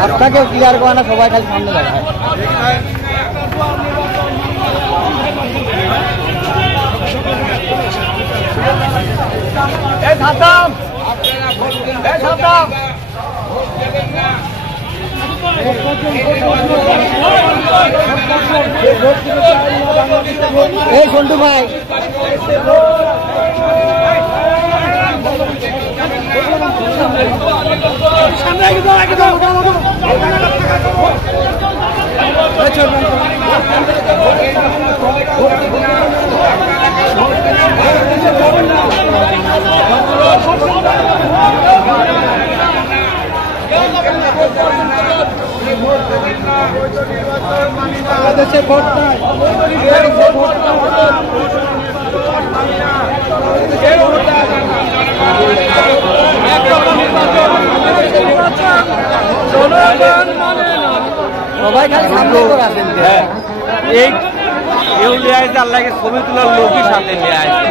রাস্তাকে ক্লিয়ার করে না, সবাই খালি সামনে দেখায়। এই সন্টু ভাই বাংলাদেশে ভোট নাই, সবাই খালি সামনে করে আসেন। এই কেউ নিয়ে আসছে, আল্লাহকে ছবি তোলার লোকই সাথে নিয়ে আসছে।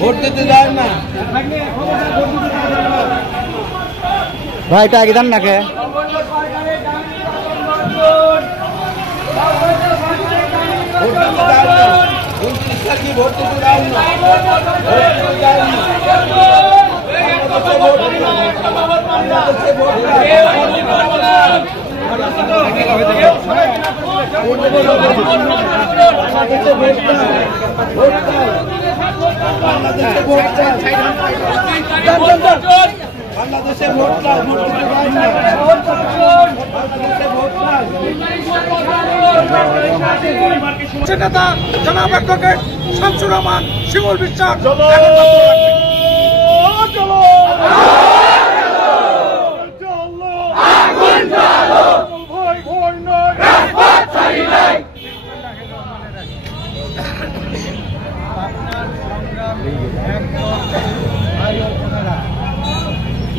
ভোট দিতে যায় না ভাইটা আগে দেন না কে ভোট দিতে যায় না। বাংলাদেশে ভোট নেতা জনাব অ্যাডভোকেট শামসুর রহমান শিমুল বিশ্বাস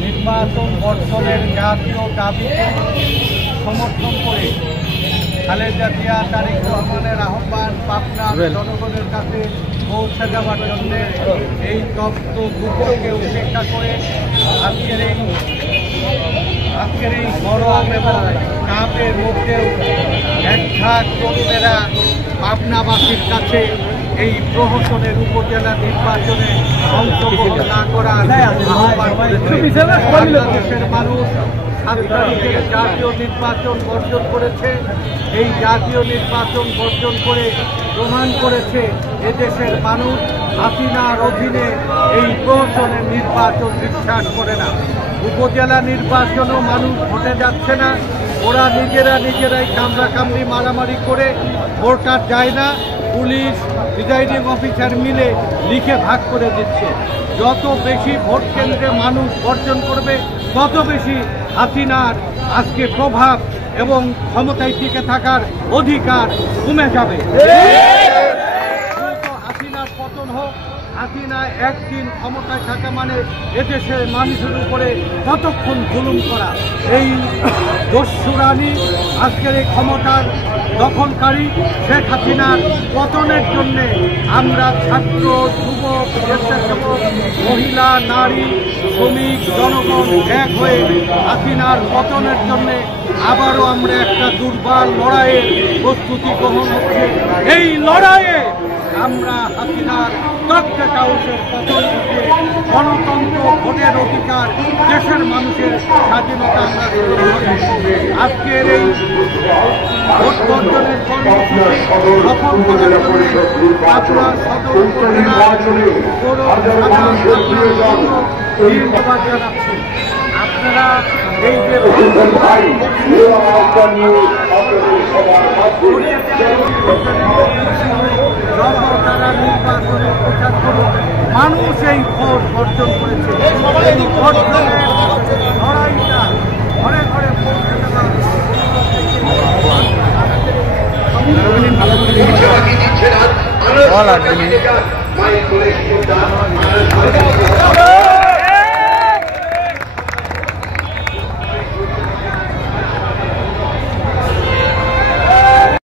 নির্বাচন বর্জনের জাতীয় দাবিকে সমর্থন করে খালেদা জিয়া তারেক রহমানের আহ্বান পাবনার জনগণের কাছে পৌঁছে যাওয়ার জন্য এই তপ্ত দুপুরকে উপেক্ষা করে আজকের এই গরম এবং কাপের মধ্যেও একঝাঁক তরুণেরা পাবনাবাসীর কাছে এই প্রহসনের উপজেলা নির্বাচনে অংশগ্রহণ না করার আহ্বান করেছে। বাংলাদেশের মানুষ 7 তারিখের জাতীয় নির্বাচন বর্জন করেছে। এই জাতীয় নির্বাচন বর্জন করে প্রমাণ করেছে এদেশের মানুষ হাসিনার অধীনে এই প্রহসনের নির্বাচন বিশ্বাস করে না। উপজেলা নির্বাচনও মানুষ ভোটে যাচ্ছে না, ওরা নিজেরাই কামড়াকামড়ি মারামারি করে ভোটার যায় না, পুলিশ প্রিজাইডিং অফিসার মিলে লিখে ভাগ করে দিচ্ছে। যত বেশি ভোট কেন্দ্রে মানুষ বর্জন করবে তত বেশি হাসিনার আজকে প্রভাব এবং ক্ষমতায় টিকে থাকার অধিকার কমে যাবে। হাসিনার পতন হোক, হাসিনা একদিন ক্ষমতায় থাকা মানে এদেশের মানুষের উপরে কতক্ষণ জুলুম করা। এই দস্যুরানি আজকের এই ক্ষমতার দখলকারী শেখ হাসিনার পতনের জন্যে আমরা ছাত্র, যুবক, স্বেচ্ছাসেবক, মহিলা, নারী, শ্রমিক, জনগণ এক হয়ে হাসিনার পতনের জন্যে আবারও আমরা একটা দুর্বল লড়াইয়ের প্রস্তুতি গ্রহণ হচ্ছে। এই লড়াইয়ে আমরা হাসিনার তথ্যের পতন ঘটে গণতন্ত্র, ভোটের অধিকার, দেশের মানুষের স্বাধীনতা আমরা আজকের এই ভোট বর্জনের কর্মসূচি সফল করার জন্য পাঁচুয়া সদর উপজেলার ধন্যবাদ জানাচ্ছি। আপনারা এই যে তারা নির্বাচনে প্রচার করুন, মানুষ এই ভোট অর্জন করেছে। এই ভোটের লড়াইটা ঘরে ঘরে পৌঁছে দেওয়া